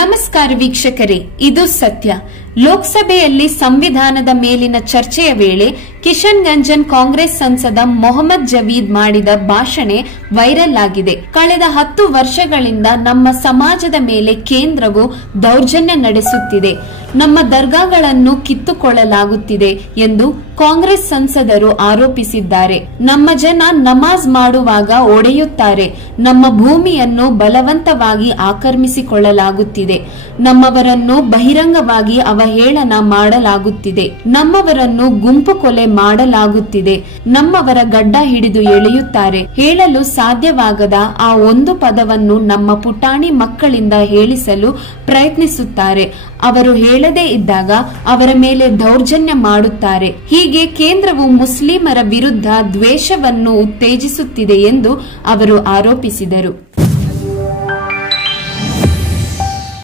ನಮಸ್ಕಾರ ವೀಕ್ಷಕರೇ, ಇದು ಸತ್ಯ. ಲೋಕಸಭೆಯಲ್ಲಿ ಸಂವಿಧಾನದ ಮೇಲಿನ ಚರ್ಚೆಯ ವೇಳೆ ಕಿಶನ್ ಗಂಜನ್ ಕಾಂಗ್ರೆಸ್ ಸಂಸದ ಮೊಹಮ್ಮದ್ ಜವೀದ್ ಮಾಡಿದ ಭಾಷಣ ವೈರಲ್ ಆಗಿದೆ. ಕಳೆದ 10 ವರ್ಷಗಳಿಂದ ನಮ್ಮ ಸಮಾಜದ ಮೇಲೆ ಕೇಂದ್ರವು ದೌರ್ಜನ್ಯ ನಡೆಸುತ್ತಿದೆ, ನಮ್ಮ ದರ್ಗಾಗಳನ್ನು ಕಿತ್ತುಕೊಳ್ಳಲಾಗುತ್ತಿದೆ ಎಂದು ಕಾಂಗ್ರೆಸ್ ಸಂಸದರು ಆರೋಪಿಸಿದ್ದಾರೆ. ನಮ್ಮ ಜನ ನಮಾಜ್ ಮಾಡುವಾಗ ಒಡೆಯುತ್ತಾರೆ, ನಮ್ಮ ಭೂಮಿಯನ್ನು ಬಲವಂತವಾಗಿ ಆಕ್ರಮಿಸಿಕೊಳ್ಳಲಾಗುತ್ತಿದೆ, ನಮ್ಮವರನ್ನು ಬಹಿರಂಗವಾಗಿ ಅವಹೇಳನ ಮಾಡಲಾಗುತ್ತಿದೆ, ನಮ್ಮವರನ್ನು ಗುಂಪು ಕೊಲೆ ಮಾಡಲಾಗುತ್ತಿದೆ, ನಮ್ಮವರ ಗಡ್ಡ ಹಿಡಿದು ಎಳೆಯುತ್ತಾರೆ. ಹೇಳಲು ಸಾಧ್ಯವಾಗದ ಆ ಒಂದು ಪದವನ್ನು ನಮ್ಮ ಪುಟಾಣಿ ಮಕ್ಕಳಿಂದ ಹೇಳಿಸಲು ಪ್ರಯತ್ನಿಸುತ್ತಾರೆ. ಅವರು ಹೇಳದೇ ಇದ್ದಾಗ ಅವರ ಮೇಲೆ ದೌರ್ಜನ್ಯ ಮಾಡುತ್ತಾರೆ. ಹೀಗೆ ಕೇಂದ್ರವು ಮುಸ್ಲಿಮರ ವಿರುದ್ಧ ದ್ವೇಷವನ್ನು ಉತ್ತೇಜಿಸುತ್ತಿದೆ ಎಂದು ಅವರು ಆರೋಪಿಸಿದರು.